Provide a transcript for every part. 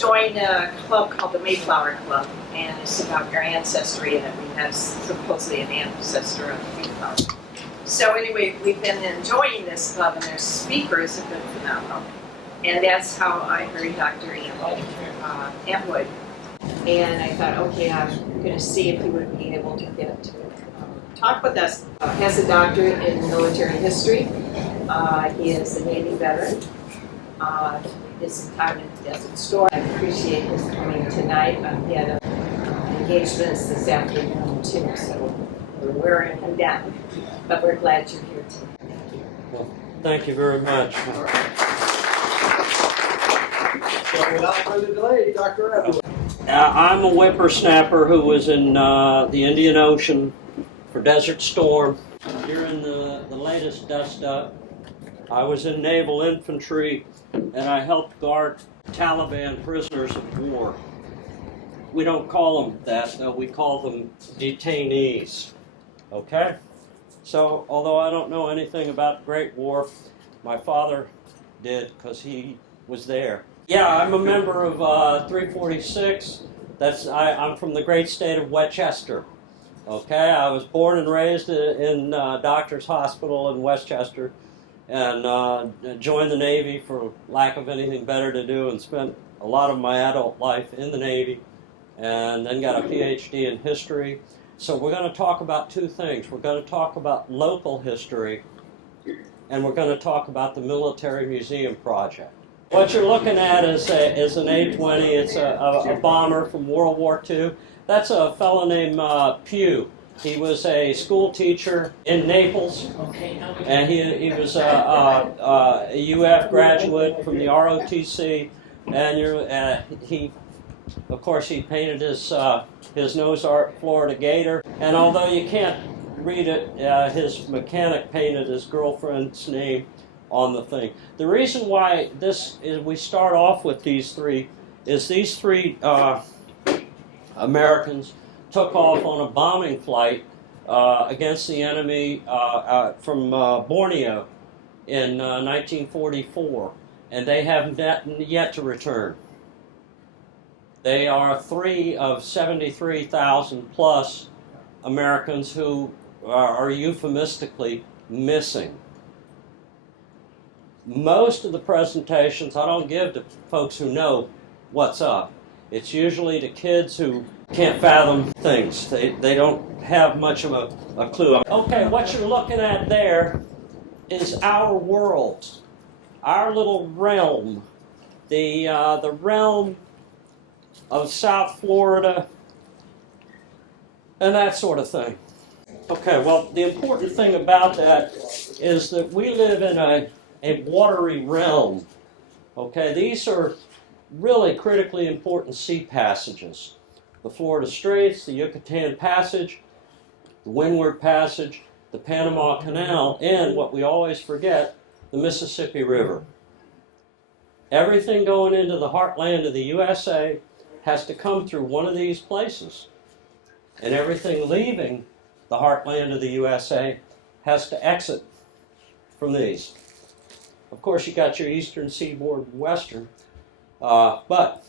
joined a club called the Mayflower Club, and it's about your ancestry, and we have supposedly an ancestor of Mayflower. So anyway, we've been enjoying this club, and their speakers have been phenomenal. And that's how I heard Dr. Atwood. And I thought, okay, I'm going to see if he would be able to get to talk with us. Has a doctorate in military history. He is a Navy veteran. His time in the Desert Storm. I appreciate his coming tonight. He had engagements this afternoon too, so we're wearing him down. But we're glad you're here tonight. Thank you. Well, thank you very much. So without further delay, Dr. Atwood. I'm a whippersnapper who was in the Indian Ocean for Desert Storm. During the latest dust-up, I was in naval infantry, and I helped guard Taliban prisoners of war. We don't call them that, though. We call them detainees. Okay? So, although I don't know anything about the Great War, my father did because he was there. Yeah, I'm a member of 346. I'm from the great state of Westchester. Okay, I was born and raised in Doctor's Hospital in Westchester, and joined the Navy for lack of anything better to do, and spent a lot of my adult life in the Navy, and then got a PhD in history. So we're going to talk about two things. We're going to talk about local history, and we're going to talk about the Military Museum Project. What you're looking at is an A-20. It's a bomber from World War II. That's a fellow named Pugh. He was a school teacher in Naples, and he was a UF graduate from the ROTC, and of course, he painted his nose art Florida Gator, and although you can't read it, his mechanic painted his girlfriend's name on the thing. The reason why we start off with these three is these three Americans took off on a bombing flight against the enemy from Borneo in 1944, and they have yet to return. They are 3 of 73,000 plus Americans who are euphemistically missing. Most of the presentations I don't give to folks who know what's up. It's usually to kids who can't fathom things. They don't have much of a clue. Okay, what you're looking at there is our world, our little realm, the realm of South Florida and that sort of thing. Okay, well, the important thing about that is that we live in a watery realm. Okay, these are really critically important sea passages. The Florida Straits, the Yucatan Passage, the Windward Passage, the Panama Canal, and what we always forget, the Mississippi River. Everything going into the heartland of the USA has to come through one of these places. And everything leaving the heartland of the USA has to exit from these. Of course, you got your eastern seaboard and western, but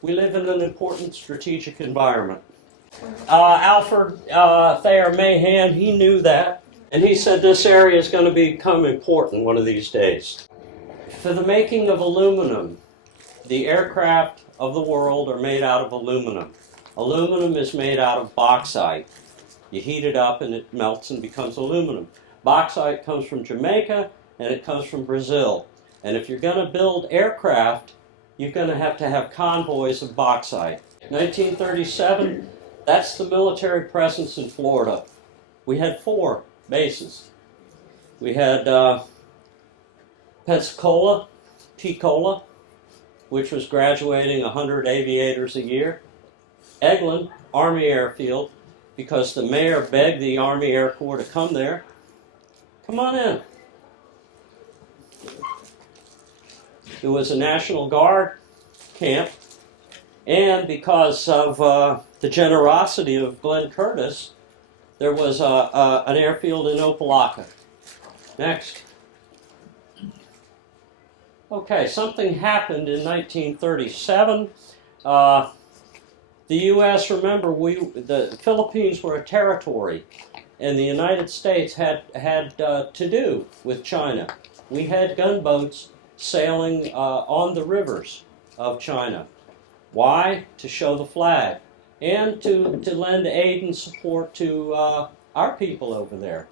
we live in an important strategic environment. Alfred Thayer Mahan, he knew that, and he said this area is going to become important one of these days. For the making of aluminum, the aircraft of the world are made out of aluminum. Aluminum is made out of bauxite. You heat it up and it melts and becomes aluminum. Bauxite comes from Jamaica and it comes from Brazil. And if you're going to build aircraft, you're going to have convoys of bauxite. 1937, that's the military presence in Florida. We had 4 bases. We had Pensacola, T-Cola, which was graduating 100 aviators a year. Eglin, Army Airfield, because the mayor begged the Army Air Corps to come there. Come on in. There was a National Guard camp, and because of the generosity of Glenn Curtis, there was an airfield in Opelika. Next. Okay, something happened in 1937. The U.S., remember, the Philippines were a territory, and the United States had to do with China. We had gunboats sailing on the rivers of China. Why? To show the flag and to lend aid and support to our people over there.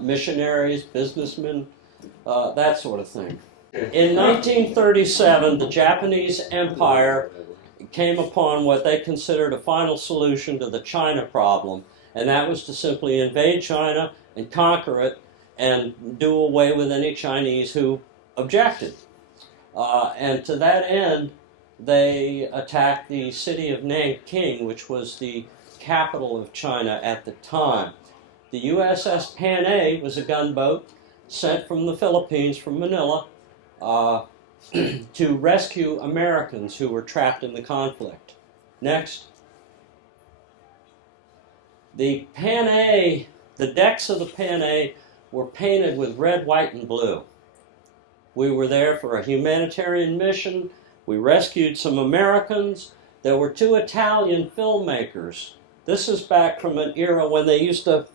Missionaries, businessmen, that sort of thing. In 1937, the Japanese Empire came upon what they considered a final solution to the China problem, and that was to simply invade China and conquer it and do away with any Chinese who objected. And to that end, they attacked the city of Nanking, which was the capital of China at the time. The USS Panay was a gunboat sent from the Philippines, from Manila, to rescue Americans who were trapped in the conflict. Next. The Panay, the decks of the Panay were painted with red, white, and blue. We were there for a humanitarian mission. We rescued some Americans. There were 2 Italian filmmakers. This is back from an era when they used to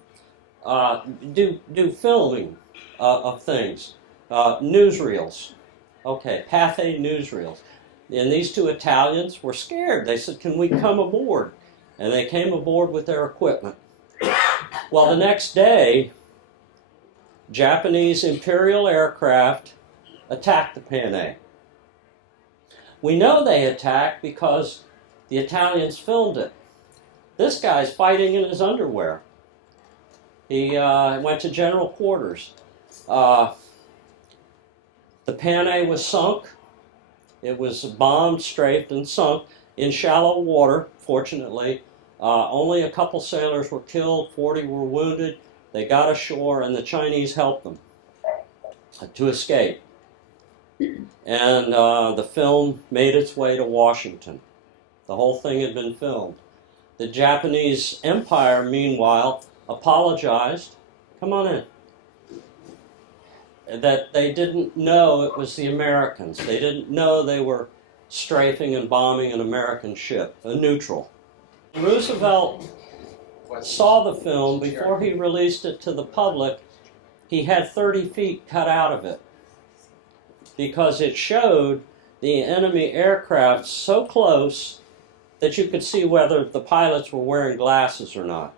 do filming of things. Newsreels. Okay, Pathé newsreels. And these 2 Italians were scared. They said, "Can we come aboard?" And they came aboard with their equipment. Well, the next day, Japanese Imperial aircraft attacked the Panay. We know they attacked because the Italians filmed it. This guy's fighting in his underwear. He went to general quarters. The Panay was sunk. It was bombed, strafed, and sunk in shallow water, fortunately. Only a couple sailors were killed, 40 were wounded. They got ashore, and the Chinese helped them to escape. And the film made its way to Washington. The whole thing had been filmed. The Japanese Empire, meanwhile, apologized. Come on in. That they didn't know it was the Americans. They didn't know they were strafing and bombing an American ship, a neutral. Roosevelt saw the film before he released it to the public. He had 30 feet cut out of it because it showed the enemy aircraft so close that you could see whether the pilots were wearing glasses or not.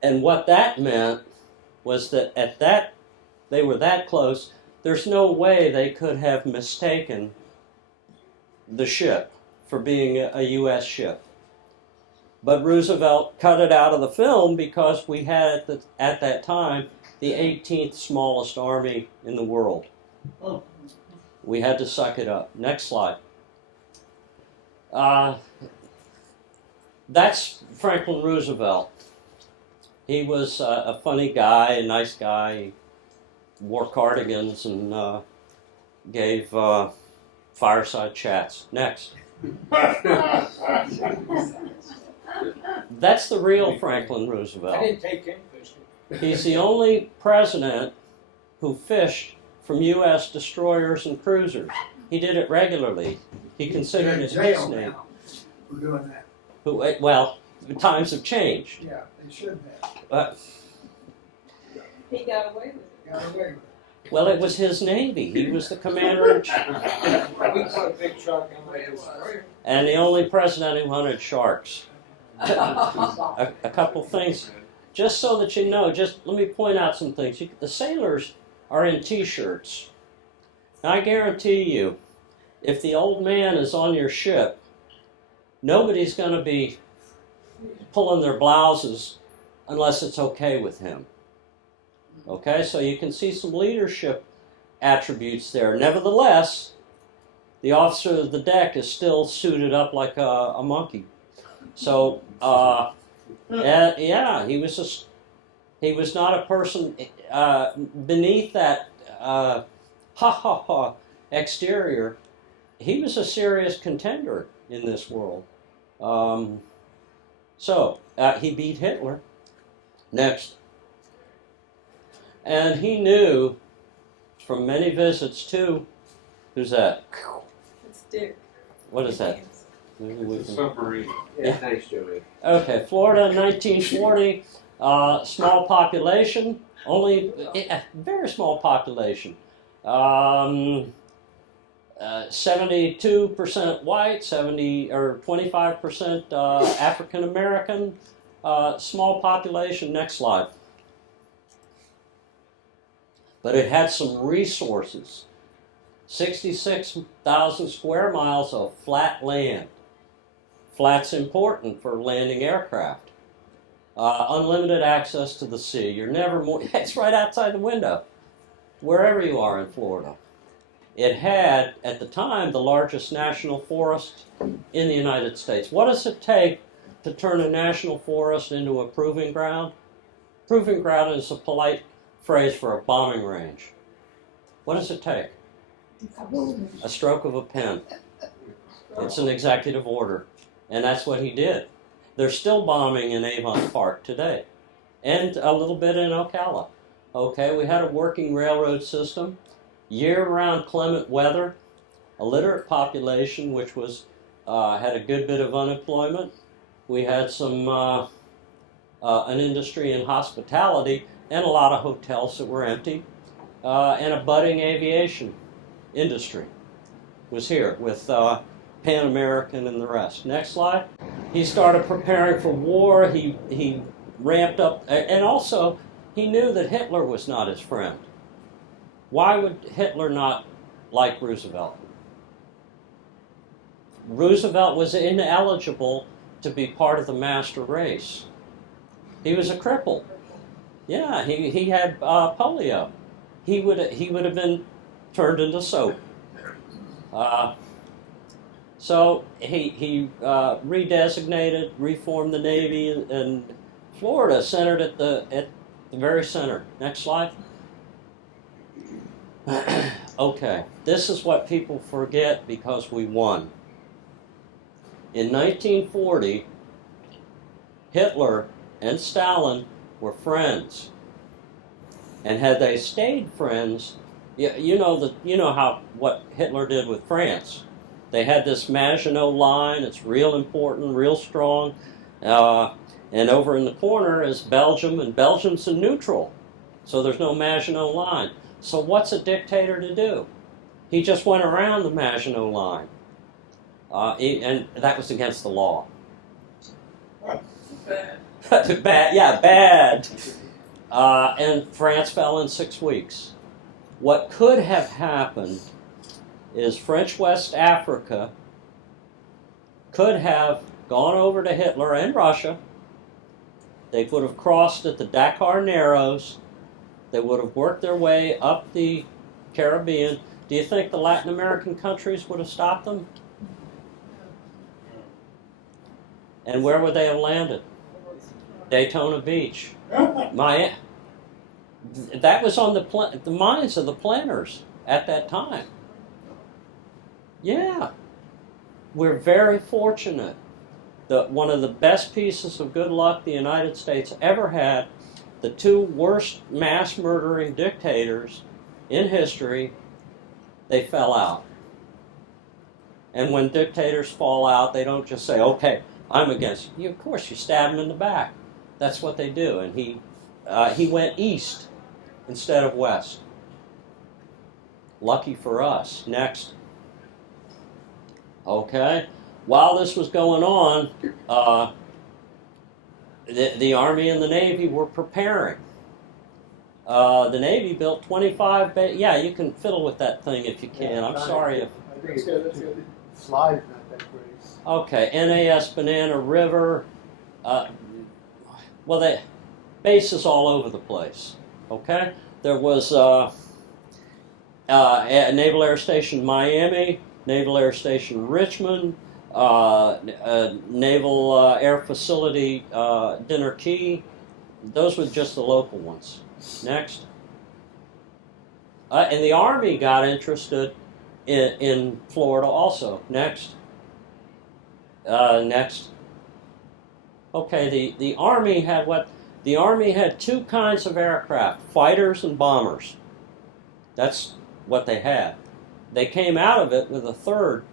And what that meant was that they were that close, there's no way they could have mistaken the ship for being a U.S. ship. But Roosevelt cut it out of the film because we had at that time the 18th smallest army in the world. We had to suck it up. Next slide. That's Franklin Roosevelt. He was a funny guy, a nice guy. He wore cardigans and gave fireside chats. Next. That's the real Franklin Roosevelt. I didn't take him fishing. He's the only president who fished from U.S. destroyers and cruisers. He did it regularly. He considered it his name. We're doing that. Well, the times have changed. Yeah, they should have. He got away with it. Got away with Well, it was his Navy. He was the commander-in-chief. it. We put a big shark in my destroyer. And the only president who hunted sharks. A couple things. Just so that you know, just let me point out some things. The sailors are in T-shirts. Now, I guarantee you, if the old man is on your ship, nobody's going to be pulling their blouses unless it's okay with him. Okay, so you can see some leadership attributes there. Nevertheless, the officer of the deck is still suited up like a monkey. So, yeah, he was not a person beneath that exterior. He was a serious contender in this world. So he beat Hitler. Next. And he knew from many visits to, who's that? It's Dick. What is that? Submarine. Yeah, thanks, Joey. Okay, Florida, 1940, small population, only a very small population. 72% white, 25% African American, small population. Next slide. But it had some resources. 66,000 square miles of flat land. Flat's important for landing aircraft. Unlimited access to the sea. You're never more, it's right outside the window, wherever you are in Florida. It had, at the time, the largest national forest in the United States. What does it take to turn a national forest into a proving ground? Proving ground is a polite phrase for a bombing range. What does it take? A stroke of a pen. It's an executive order. And that's what he did. They're still bombing in Avon Park today. And a little bit in Ocala. Okay, we had a working railroad system, year-round clement weather, a literate population which was had a good bit of unemployment. We had some an industry in hospitality and a lot of hotels that were empty, and a budding aviation industry was here with Pan American and the rest. Next slide. He started preparing for war. He ramped up, and also he knew that Hitler was not his friend. Why would Hitler not like Roosevelt? Roosevelt was ineligible to be part of the master race. He was a cripple. Yeah, he had polio. He would have been turned into soap. So he redesignated, reformed the Navy, and Florida centered at the very center. Next slide. Okay, this is what people forget because we won. In 1940, Hitler and Stalin were friends, and had they stayed friends, you know what Hitler did with France. They had this Maginot Line. It's real important, real strong, and over in the corner is Belgium, and Belgium's a neutral, so there's no Maginot Line. So what's a dictator to do? He just went around the Maginot Line, and that was against the law. Bad, yeah, bad. And France fell in 6 weeks. What could have happened is French West Africa could have gone over to Hitler and Russia. They could have crossed at the Dakar Narrows. They would have worked their way up the Caribbean. Do you think the Latin American countries would have stopped them? And where would they have landed? Daytona Beach. Miami. That was on the minds of the planners at that time. Yeah. We're very fortunate that one of the best pieces of good luck the United States ever had, the two worst mass murdering dictators in history, they fell out. And when dictators fall out, they don't just say, okay, I'm against you. Of course, you stab them in the back. That's what they do. And he went east instead of west. Lucky for us. Next. Okay. While this was going on, the Army and the Navy were preparing. The Navy built 25 yeah, you can fiddle with that thing if you can. I'm sorry if... I think it's slide's not that great. Okay, NAS Banana River. Well, the bases all over the place. Okay, there was a Naval Air Station Miami, Naval Air Station Richmond, Naval Air Facility Dinner Key. Those were just the local ones. Next. And the Army got interested in Florida also. Next. Next. Okay, the Army had what? The Army had two kinds of aircraft, fighters and bombers. That's what they had. They came out of it with a third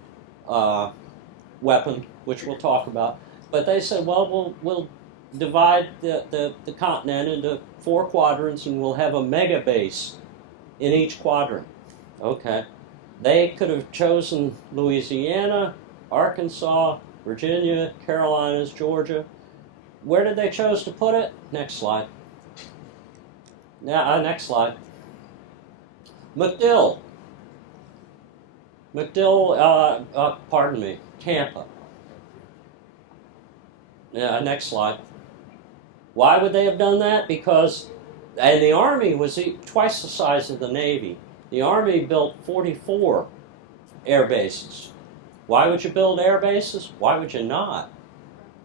weapon, which we'll talk about. But they said, well, we'll divide the continent into 4 quadrants, and we'll have a mega base in each quadrant. Okay. They could have chosen Louisiana, Arkansas, Virginia, Carolinas, Georgia. Where did they choose to put it? Next slide. Next slide. MacDill. Pardon me, Tampa. Next slide. Why would they have done that? Because, and the Army was twice the size of the Navy. The Army built 44 air bases. Why would you build air bases? Why would you not?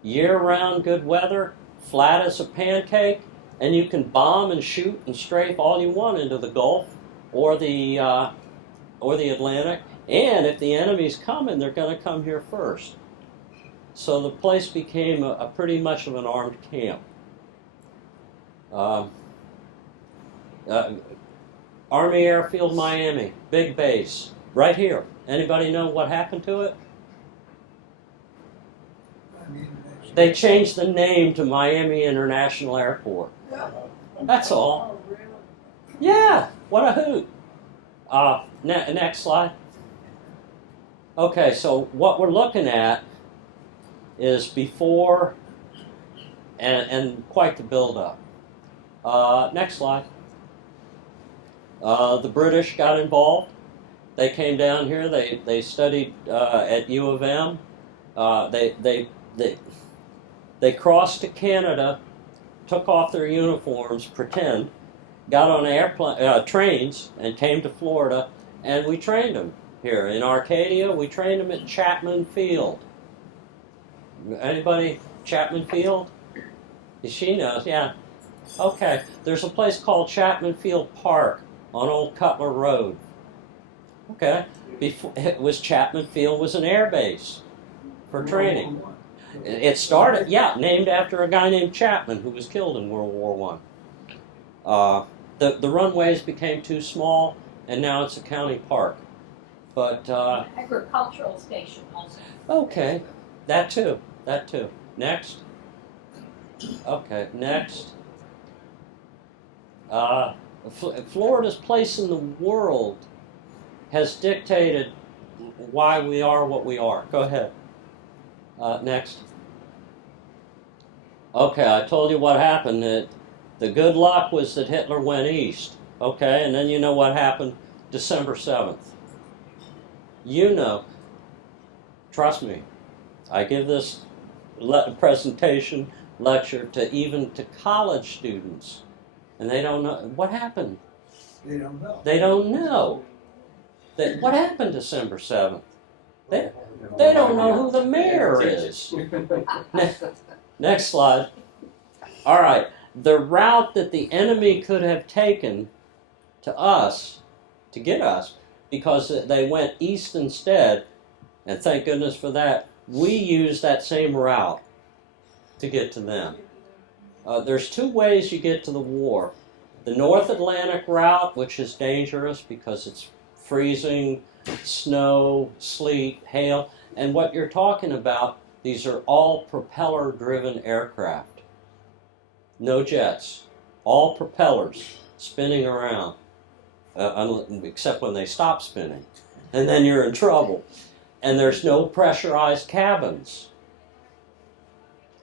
Year-round good weather, flat as a pancake, and you can bomb and shoot and strafe all you want into the Gulf or the Atlantic. And if the enemy's coming, they're going to come here first. So the place became a pretty much of an armed camp. Army Airfield Miami, big base, right here. Anybody know what happened to it? They changed the name to Miami International Airport. That's all. Yeah, what a hoot. Next slide. Okay, so what we're looking at is before and quite the buildup. Next slide. The British got involved. They came down here. They studied at U of M. They crossed to Canada, took off their uniforms, got on trains, and came to Florida, and we trained them here in Arcadia. We trained them at Chapman Field. Anybody Chapman Field? She knows, yeah. Okay, there's a place called Chapman Field Park on Old Cutler Road. Okay, Chapman Field was an air base for training. It started, named after a guy named Chapman who was killed in World War I. The runways became too small, and now it's a county park. But agricultural station also. Okay, that too. Next. Okay, next. Florida's place in the world has dictated why we are what we are. Go ahead. Next. Okay, I told you what happened. The good luck was that Hitler went east. Okay, and then you know what happened December 7th. You know, trust me, I give this presentation lecture to college students, and they don't know what happened. They don't know. They don't know. What happened December 7th? They don't know who the mayor is. Next slide. All right. The route that the enemy could have taken to us, to get us, because they went east instead, and thank goodness for that, we used that same route to get to them. There's 2 ways you get to the war. The North Atlantic route, which is dangerous because it's freezing, snow, sleet, hail, and what you're talking about, these are all propeller-driven aircraft. No jets, all propellers spinning around, except when they stop spinning, and then you're in trouble. And there's no pressurized cabins.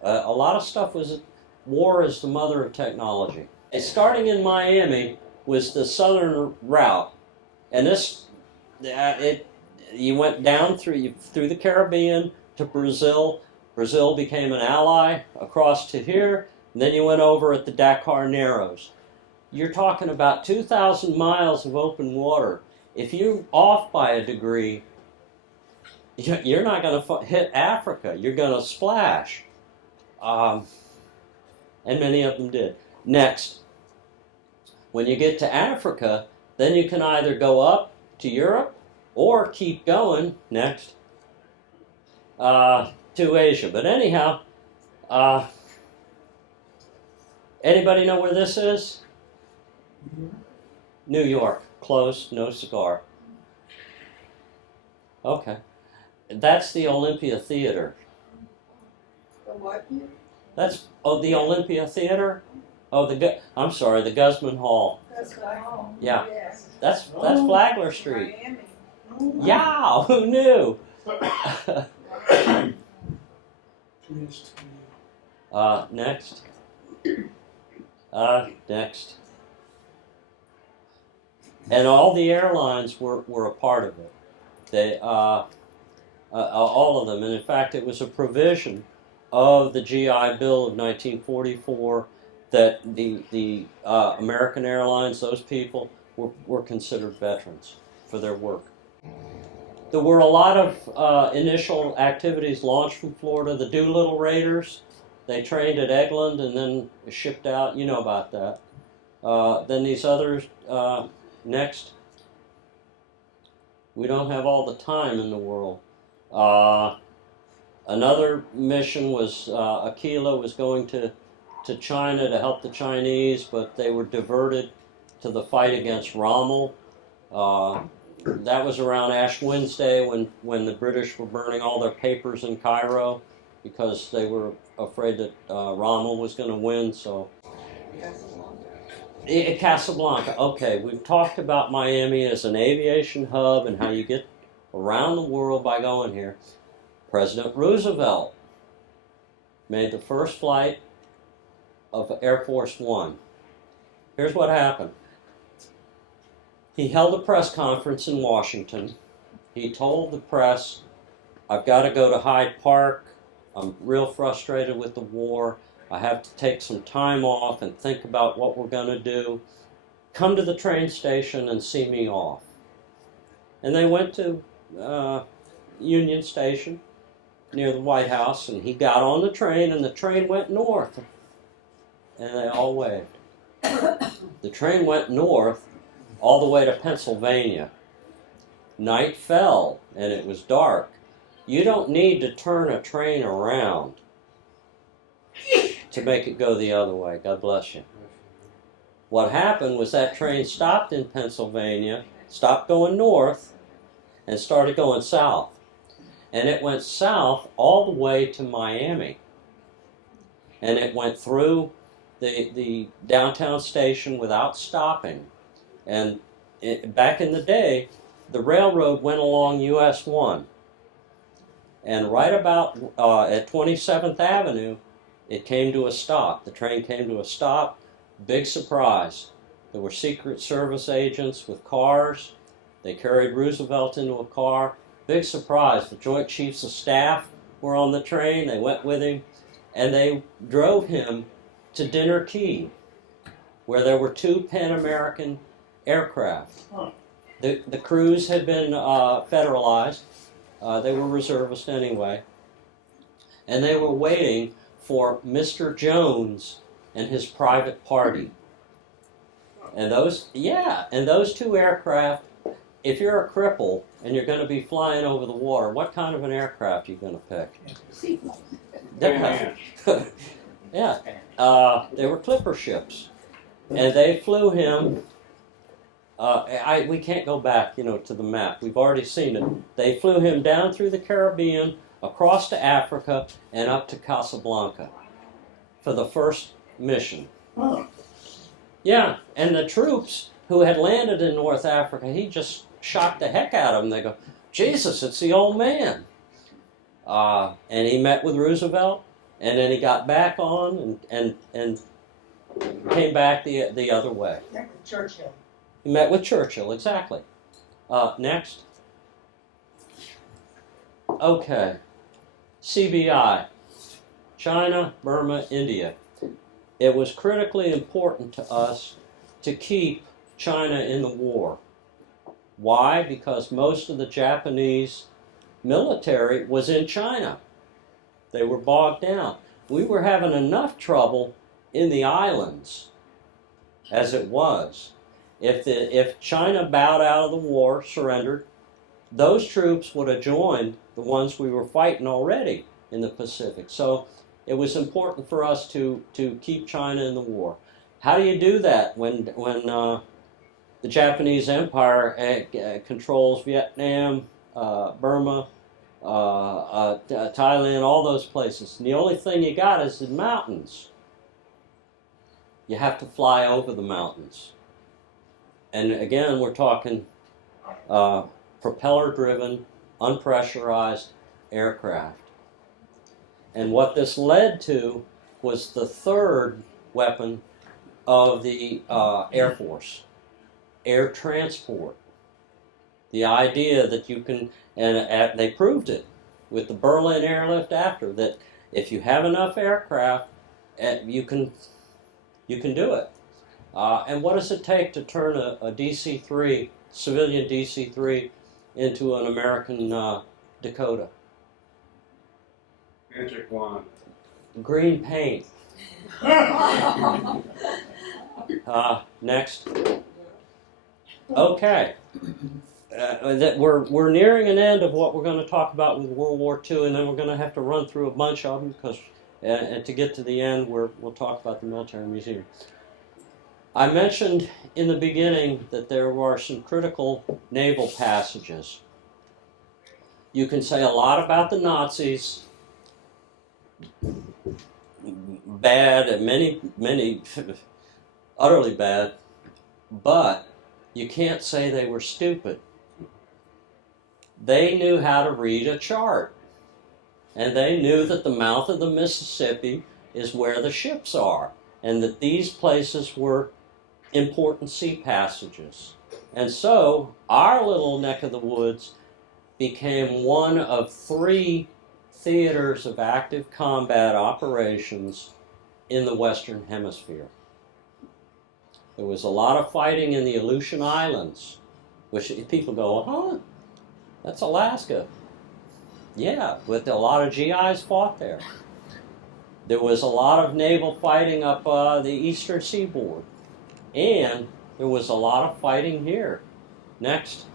A lot of stuff war is the mother of technology. Starting in Miami was the southern route, and you went down through the Caribbean to Brazil. Brazil became an ally across to here, and then you went over at the Dakar Narrows. You're talking about 2,000 miles of open water. If you're off by a degree, you're not going to hit Africa. You're going to splash. And many of them did. Next, when you get to Africa, then you can either go up to Europe or keep going, next, to Asia. But anyhow, anybody know where this is? New York. Close, no cigar. Okay. That's the Olympia Theater. The what? That's, oh, the Olympia Theater? Oh, I'm sorry, the Guzman Hall. That's my home. Yeah. Yes. That's Flagler Street. Miami. Yeah, who knew? Next. Next. And all the airlines were a part of it. They, all of them. And in fact, it was a provision of the GI Bill of 1944 that the American Airlines, those people, were considered veterans for their work. There were a lot of initial activities launched from Florida. The Doolittle Raiders, they trained at Eglin and then shipped out. You know about that. Then these others, next. We don't have all the time in the world. Another mission was Aquila was going to China to help the Chinese, but they were diverted to the fight against Rommel. That was around Ash Wednesday when the British were burning all their papers in Cairo because they were afraid that Rommel was going to win. So Casablanca. Okay, we've talked about Miami as an aviation hub and how you get around the world by going here. President Roosevelt made the first flight of Air Force One. Here's what happened. He held a press conference in Washington. He told the press, I've got to go to Hyde Park. I'm real frustrated with the war. I have to take some time off and think about what we're going to do. Come to the train station and see me off. And they went to Union Station near the White House, and he got on the train, and the train went north. And they all waved. The train went north all the way to Pennsylvania. Night fell, and it was dark. You don't need to turn a train around to make it go the other way. God bless you. What happened was that train stopped in Pennsylvania, stopped going north, and started going south. And it went south all the way to Miami. And it went through the downtown station without stopping. And back in the day, the railroad went along US 1. And right about at 27th Avenue, it came to a stop. The train came to a stop. Big surprise. There were Secret Service agents with cars. They carried Roosevelt into a car. Big surprise. The Joint Chiefs of Staff were on the train. They went with him. And they drove him to Dinner Key, where there were 2 Pan American aircraft. The crews had been federalized. They were reservists anyway. And they were waiting for Mr. Jones and his private party. And those 2 aircraft, if you're a cripple and you're going to be flying over the water, what kind of an aircraft are you going to pick? Yeah. They were clipper ships. And they flew him. We can't go back, to the map. We've already seen it. They flew him down through the Caribbean, across to Africa, and up to Casablanca for the first mission. Yeah, and the troops who had landed in North Africa, he just shocked the heck out of them. They go, Jesus, it's the old man. And he met with Roosevelt, and then he got back on and came back the other way. Churchill. He met with Churchill, exactly. Next. Okay. CBI. China, Burma, India. It was critically important to us to keep China in the war. Why? Because most of the Japanese military was in China. They were bogged down. We were having enough trouble in the islands as it was. If China bowed out of the war, surrendered, those troops would have joined the ones we were fighting already in the Pacific. So it was important for us to keep China in the war. How do you do that when the Japanese Empire controls Vietnam, Burma, Thailand, all those places. And the only thing you got is the mountains. You have to fly over the mountains. And again, we're talking propeller-driven, unpressurized aircraft. And what this led to was the third weapon of the Air Force, air transport. The idea that you can, and they proved it with the Berlin airlift after, that if you have enough aircraft, you can do it. And what does it take to turn a DC-3, civilian DC-3, into an American Dakota? Magic wand. Green paint. Next. Okay. That we're nearing an end of what we're going to talk about with World War II, and then we're going to have to run through a bunch of them because, and to get to the end, we'll talk about the military museum. I mentioned in the beginning that there were some critical naval passages. You can say a lot about the Nazis, bad, and many utterly bad, but you can't say they were stupid. They knew how to read a chart, and they knew that the mouth of the Mississippi is where the ships are, and that these places were important sea passages. And so our little neck of the woods became one of 3 theaters of active combat operations in the Western Hemisphere. There was a lot of fighting in the Aleutian Islands, which people go, huh? That's Alaska. Yeah, but a lot of GIs fought there. There was a lot of naval fighting up the eastern seaboard. And there was a lot of fighting here. Next.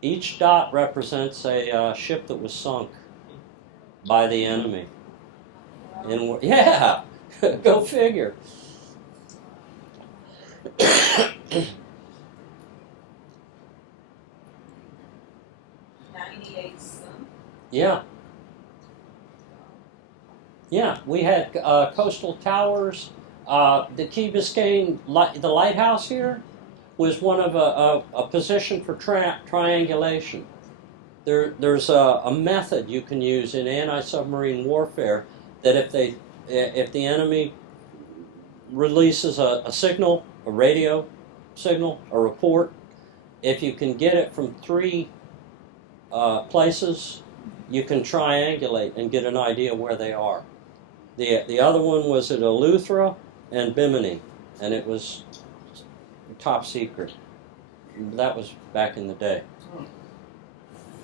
Each dot represents a ship that was sunk by the enemy. And yeah, go figure. 98 some. Yeah. Yeah, we had coastal towers. The Key Biscayne, the lighthouse here, was one of a position for triangulation. There's a method you can use in anti-submarine warfare that if the enemy releases a signal, a radio signal, a report, if you can get it from 3 places, you can triangulate and get an idea where they are. The other one was at Eleuthera and Bimini, and it was top secret. That was back in the day.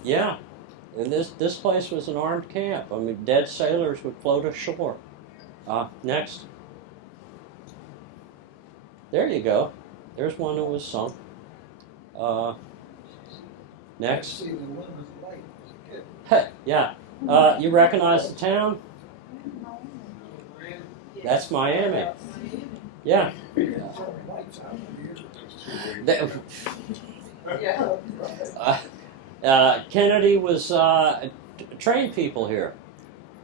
Yeah, and this place was an armed camp. I mean, dead sailors would float ashore. Next. There you go. There's one that was sunk. Next. Yeah. You recognize the town? That's Miami. Yeah. Kennedy was trained people here.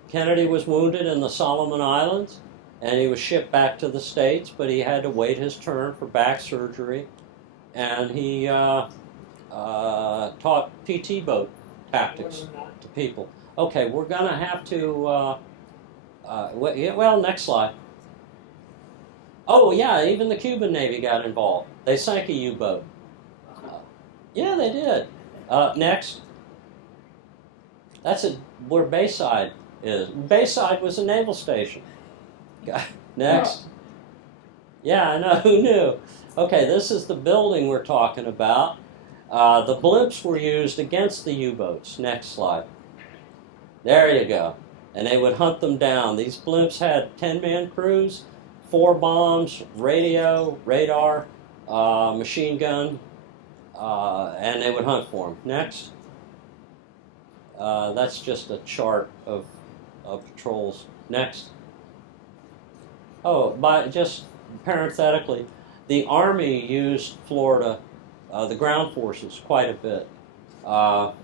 Kennedy was wounded in the Solomon Islands, and he was shipped back to the States, but he had to wait his turn for back surgery, and he taught PT boat tactics to people. Okay, we're going to have to, well, next slide. Oh, yeah, even the Cuban Navy got involved. They sank a U-boat. Yeah, they did. Next. That's where Bayside is. Bayside was a naval station. Next. Yeah, I know, who knew? Okay, this is the building we're talking about. The blimps were used against the U-boats. Next slide. There you go. And they would hunt them down. These blimps had 10-man crews, 4 bombs, radio, radar, machine gun, and they would hunt for them. Next. That's just a chart of patrols. Next. Oh, just parenthetically, the Army used Florida, the ground forces, quite a bit. All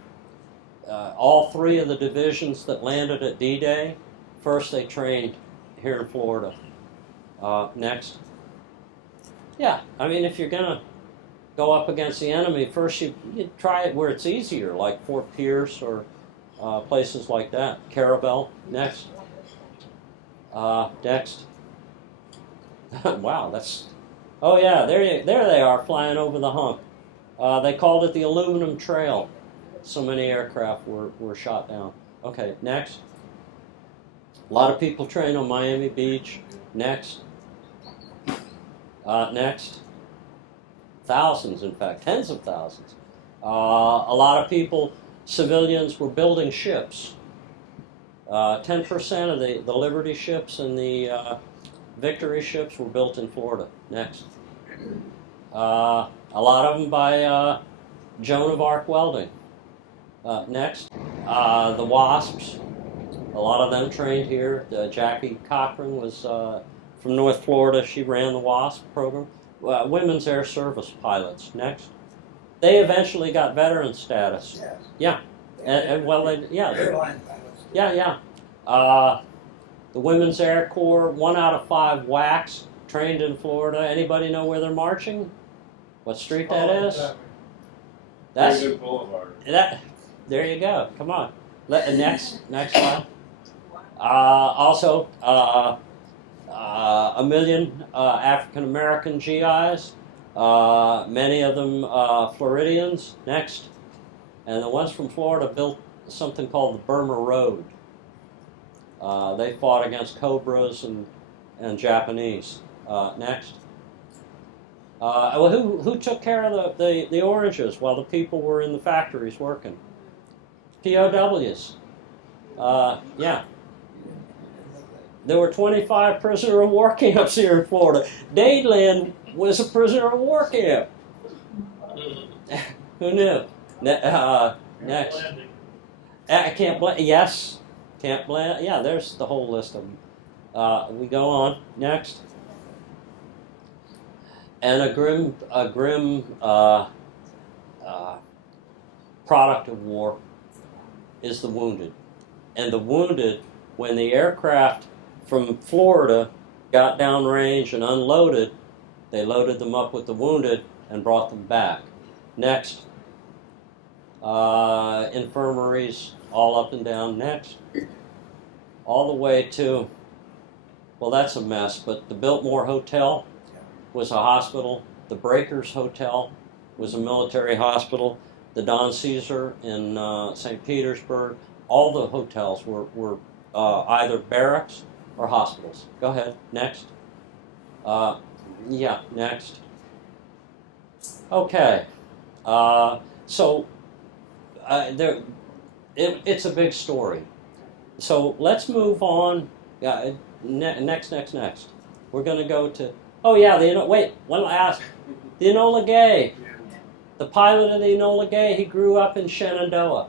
three of the divisions that landed at D-Day, first they trained here in Florida. Next. Yeah, I mean, if you're going to go up against the enemy, first you try it where it's easier, like Fort Pierce or places like that. Carabel. Next. Next. Wow, that's... Oh yeah, there they are, flying over the hump. They called it the Aluminum Trail. So many aircraft were shot down. Okay, next. A lot of people train on Miami Beach. Next. Next. Thousands, in fact, tens of thousands. A lot of people, civilians, were building ships. 10% of the Liberty ships and the Victory ships were built in Florida. Next. A lot of them by Joan of Arc welding. Next. The Wasps. A lot of them trained here. Jackie Cochran was from North Florida. She ran the WASP program. Women's Air Service pilots. Next. They eventually got veteran status. Yes. Yeah. Well, yeah. Airline pilots. Yeah. The Women's Air Corps, 1 out of 5 WACs trained in Florida. Anybody know where they're marching? What street that is? That's David Boulevard. that. There you go. Come on. Next slide. Also, a million African American GIs. Many of them Floridians. Next, and the ones from Florida built something called the Burma Road. They fought against Cobras and Japanese. Next. Well, who took care of the oranges while the people were in the factories working? POWs. Yeah. There were 25 prisoner of war camps here in Florida. Dadeland was a prisoner of war camp. Who knew? Next. I can't blame. Yes. Can't blame. Yeah, there's the whole list of them. We go on. Next. And a grim product of war is the wounded. And the wounded, when the aircraft from Florida got downrange and unloaded, they loaded them up with the wounded and brought them back. Next. Infirmaries all up and down. Next. All the way to, well, that's a mess, but the Biltmore Hotel was a hospital. The Breakers Hotel was a military hospital. The Don Caesar in St. Petersburg, all the hotels were either barracks or hospitals. Go ahead. Next. Yeah, next. Okay. So it's a big story. So let's move on. Next. We're going to go to, oh yeah, wait, one last. The Enola Gay. The pilot of the Enola Gay, he grew up in Shenandoah.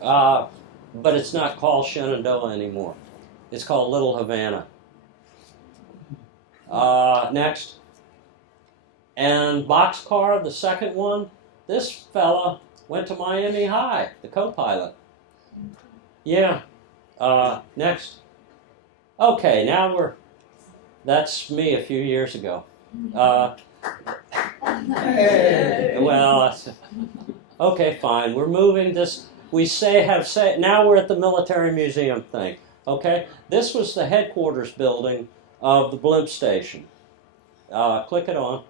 But it's not called Shenandoah anymore. It's called Little Havana. Next. And Boxcar, the second one, this fella went to Miami High, the co-pilot. Yeah. Next. Okay, now that's me a few years ago. Well, okay, fine. We're moving this. We now we're at the military museum thing. Okay, this was the headquarters building of the blimp station. Click it on.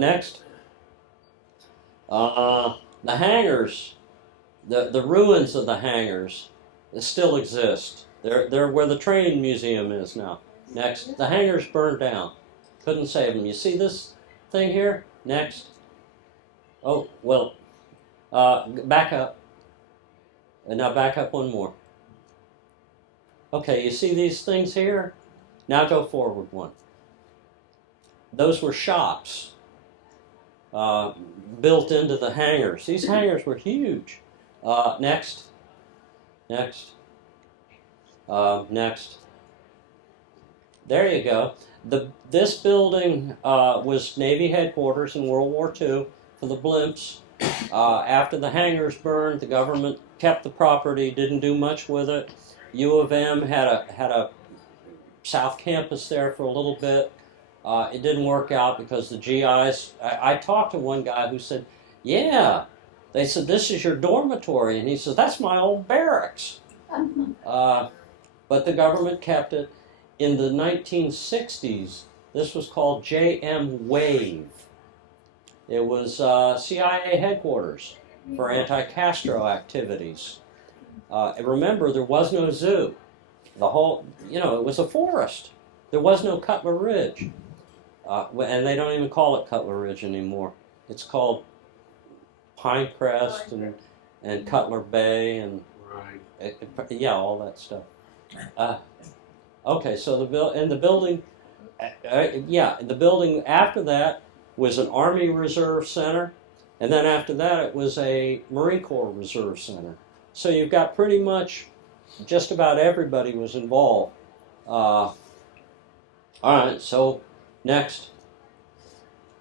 Next. The hangars, the ruins of the hangars, still exist. They're where the train museum is now. Next. The hangars burned down. Couldn't save them. You see this thing here? Next. Oh, well, back up. And now back up one more. Okay, you see these things here? Now go forward one. Those were shops built into the hangars. These hangars were huge. Next. Next. Next. There you go. This building was Navy headquarters in World War II for the blimps. After the hangars burned, the government kept the property, didn't do much with it. U of M had a South Campus there for a little bit. It didn't work out because the GIs. I talked to one guy who said, "Yeah," they said, "this is your dormitory," and he says, "That's my old barracks." But the government kept it. In the 1960s, this was called JM Wave. It was CIA headquarters for anti-Castro activities. And remember, there was no zoo. The whole, it was a forest. There was no Cutler Ridge. And they don't even call it Cutler Ridge anymore. It's called Pinecrest and Cutler Bay and all that stuff. Okay, so the building after that was an Army Reserve Center, and then after that it was a Marine Corps Reserve Center. So you've got pretty much just about everybody was involved. All right, so next.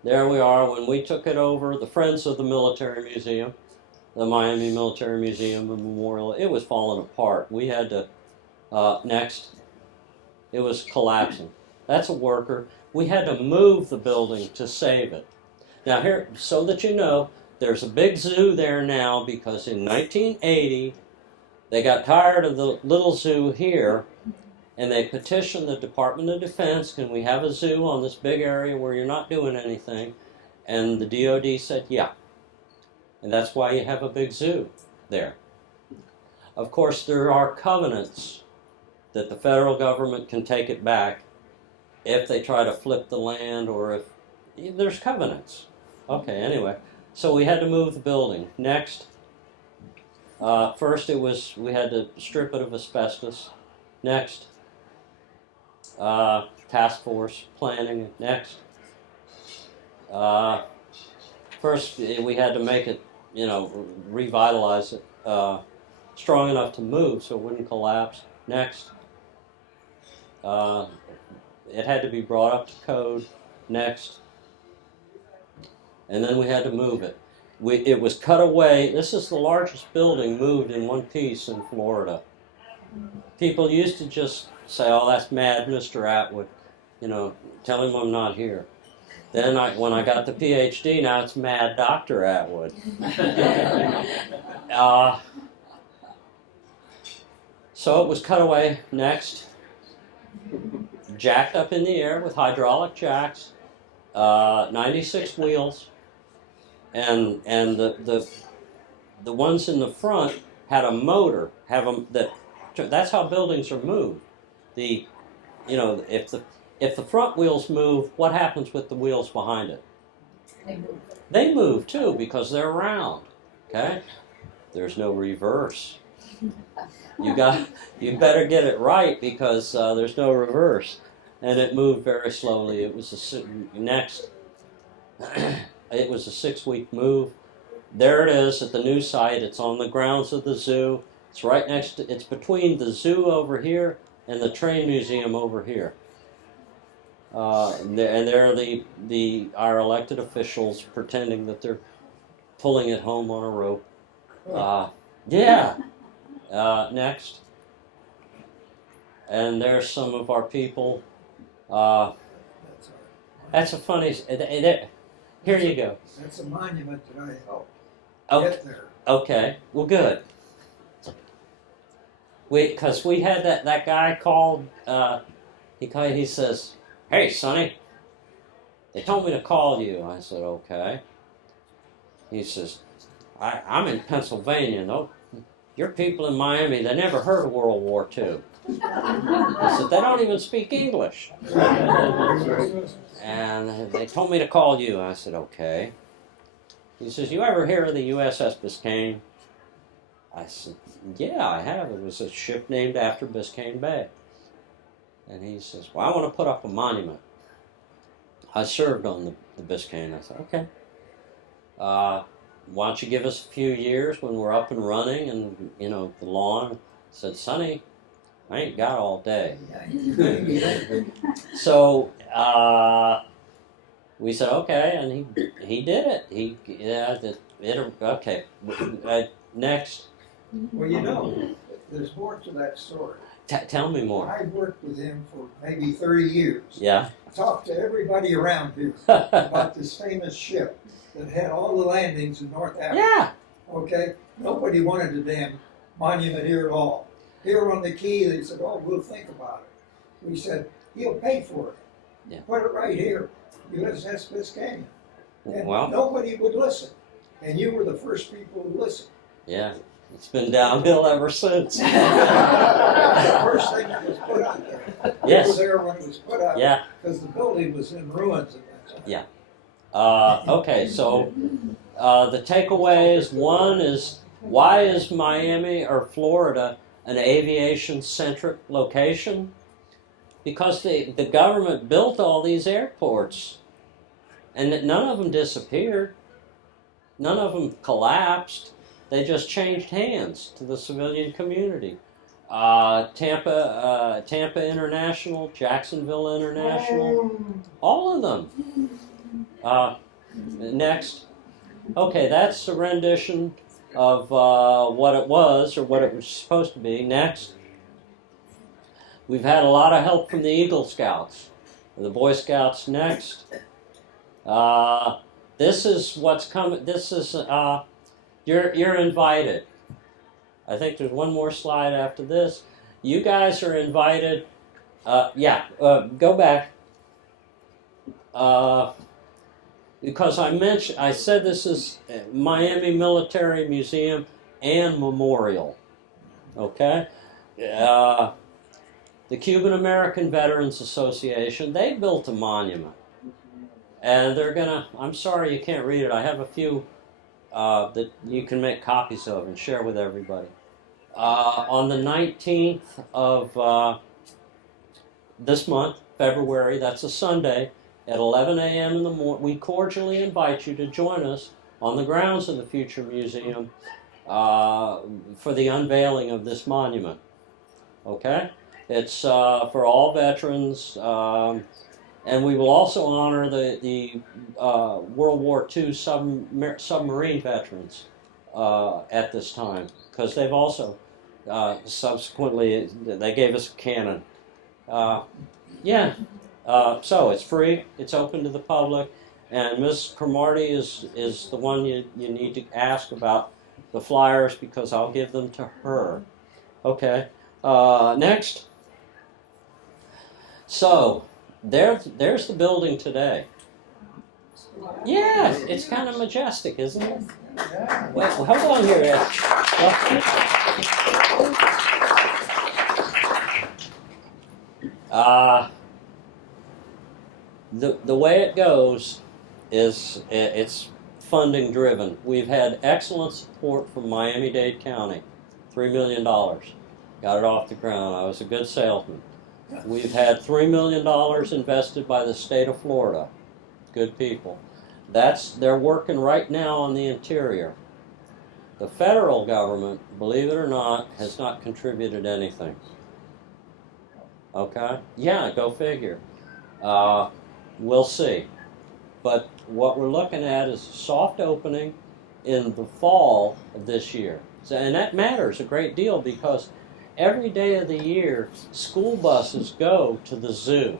There we are. When we took it over, the Friends of the Military Museum, the Miami Military Museum and Memorial, it was falling apart. We had to, next, it was collapsing. That's a worker. We had to move the building to save it. Now here, so that you know, there's a big zoo there now because in 1980, they got tired of the little zoo here, and they petitioned the Department of Defense, can we have a zoo on this big area where you're not doing anything? And the DOD said, yeah. And that's why you have a big zoo there. Of course, there are covenants that the federal government can take it back if they try to flip the land or if there's covenants. Okay, anyway. So we had to move the building. Next. First we had to strip it of asbestos. Next. Task force planning. Next. First we had to make it, revitalize it, strong enough to move so it wouldn't collapse. Next. It had to be brought up to code. Next. And then we had to move it. It was cut away. This is the largest building moved in one piece in Florida. People used to just say, oh, that's mad Mr. Atwood. Tell him I'm not here. Then when I got the PhD, now it's mad Dr. Atwood. So it was cut away. Next. Jacked up in the air with hydraulic jacks, 96 wheels, and the ones in the front had a motor. That's how buildings are moved. If the front wheels move, what happens with the wheels behind it? They move too because they're round. Okay, there's no reverse. You better get it right because there's no reverse. And it moved very slowly. It was next. It was a 6-week move. There it is at the new site. It's on the grounds of the zoo. It's right next to. It's between the zoo over here and the train museum over here. And there are our elected officials pretending that they're pulling it home on a rope. Next. And there's some of our people. That's a funny. Here you go. That's a monument that I helped Okay. get there. Okay. Well, good. Because we had that guy called. He says, "Hey, Sonny, they told me to call you." I said, "Okay." He says, I'm in Pennsylvania. No, your people in Miami, they never heard of World War II. I said, they don't even speak English. And they told me to call you. I said, okay. He says, you ever hear of the USS Biscayne? I said, yeah, I have. It was a ship named after Biscayne Bay. And he says, well, I want to put up a monument. I served on the Biscayne. I said, okay. Why don't you give us a few years when we're up and running and, the lawn? I said, Sonny, I ain't got all day. So we said okay, and he did it. Okay. Next, Well, you know, there's more to that story. tell me more. I worked with him for maybe 30 years. Yeah. Talked to everybody around here about this famous ship that had all the landings in North Africa. Yeah. Okay? Nobody wanted a damn monument here at all. Here on the quay, they said, oh, we'll think about it. We said, he'll pay for it. Yeah. Put it right here, USS Biscayne. And Well, nobody would listen. And you were the first people to listen. yeah. It's been downhill ever since. The first thing that was put out there. Yes. You were there when it was put out. Yeah. Because the building was in ruins at that time. Yeah. Okay, so the takeaways, one is, why is Miami or Florida an aviation-centric location? Because the government built all these airports, and none of them disappeared. None of them collapsed. They just changed hands to the civilian community. Tampa International, Jacksonville International, all of them. Next. Okay, that's a rendition of what it was or what it was supposed to be. Next. We've had a lot of help from the Eagle Scouts. The Boy Scouts next. This is what's coming. This is, you're invited. I think there's one more slide after this. You guys are invited. Go back. Because I said this is Miami Military Museum and Memorial. Okay? The Cuban American Veterans Association, they built a monument. And they're gonna, I'm sorry you can't read it. I have a few that you can make copies of and share with everybody. On the 19th of this month, February, that's a Sunday, at 11 a.m. in the morning, we cordially invite you to join us on the grounds of the Future Museum for the unveiling of this monument. Okay? It's for all veterans, and we will also honor the World War II submarine veterans at this time, because they've also subsequently, they gave us a cannon. So it's free, it's open to the public, and Ms. Cromartie is the one you need to ask about the flyers, because I'll give them to her. Okay, next. So, there's the building today. Yeah, it's kind of majestic, isn't it? Wait, hold on here, Ed. The way it goes is it's funding driven. We've had excellent support from Miami-Dade County, $3 million. Got it off the ground. I was a good salesman. We've had $3 million invested by the state of Florida. Good people. They're working right now on the interior. The federal government, believe it or not, has not contributed anything. Okay? Yeah, go figure. We'll see. But what we're looking at is a soft opening in the fall of this year. And that matters a great deal, because every day of the year, school buses go to the zoo.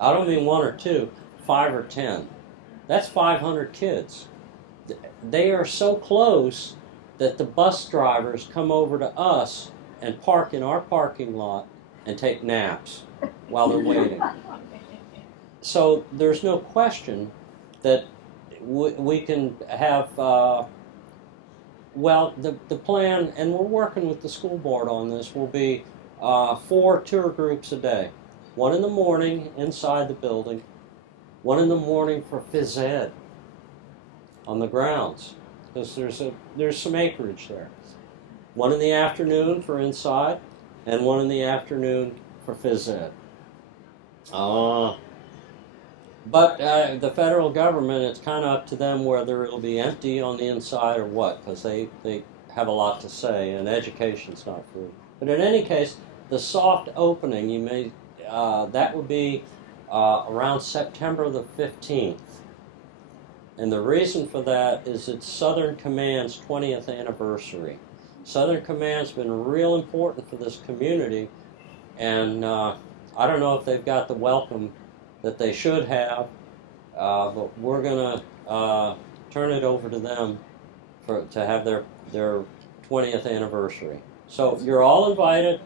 I don't mean 1 or 2, 5 or 10. That's 500 kids. They are so close that the bus drivers come over to us and park in our parking lot and take naps while they're waiting. So there's no question that we can have, the plan, and we're working with the school board on this, will be 4 tour groups a day. 1 in the morning inside the building, 1 in the morning for phys ed on the grounds, because there's some acreage there. 1 in the afternoon for inside, and 1 in the afternoon for phys ed. But the federal government, it's kind of up to them whether it'll be empty on the inside or what, because they have a lot to say, and education's not free. But in any case, the soft opening, you may that would be around September the 15th. And the reason for that is it's Southern Command's 20th anniversary. Southern Command's been real important for this community, and I don't know if they've got the welcome that they should have, but we're going to turn it over to them to have their 20th anniversary. So you're all invited.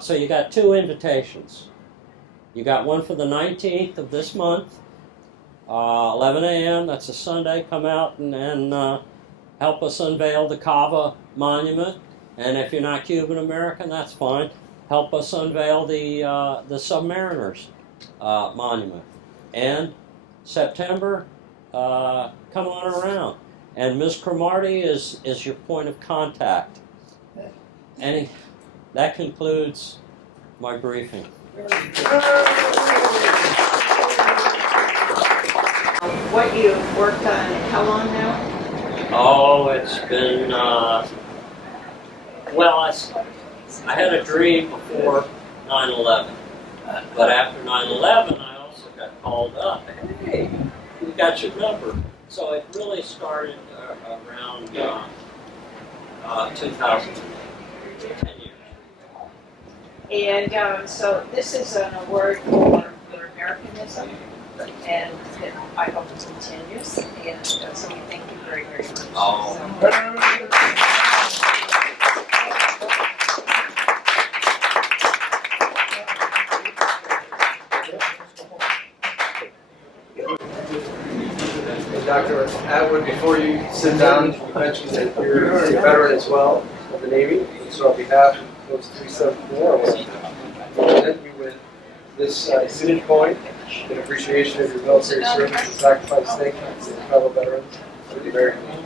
So you got 2 invitations. You got one for the 19th of this month, 11 a.m. That's a Sunday. Come out and help us unveil the Cava Monument. And if you're not Cuban American, that's fine. Help us unveil the Submariners Monument. And September, come on around. And Ms. Cromartie is your point of contact. That concludes my briefing. What you've worked on, how long now? Oh, it's been, well, I had a dream before 9/11. But after 9/11, I also got called up. Hey, we got your number. So it really started around 2008. 10 years. And so this is an award for Americanism, and I hope it continues. And so we thank you very, very much. Oh. Dr. Atwood, before you sit down, you mentioned that you're a veteran as well of the Navy. So on behalf of Post 374, I want to present you with this unit coin in appreciation of your military service and sacrifice. Thank you to fellow veterans of the American Navy.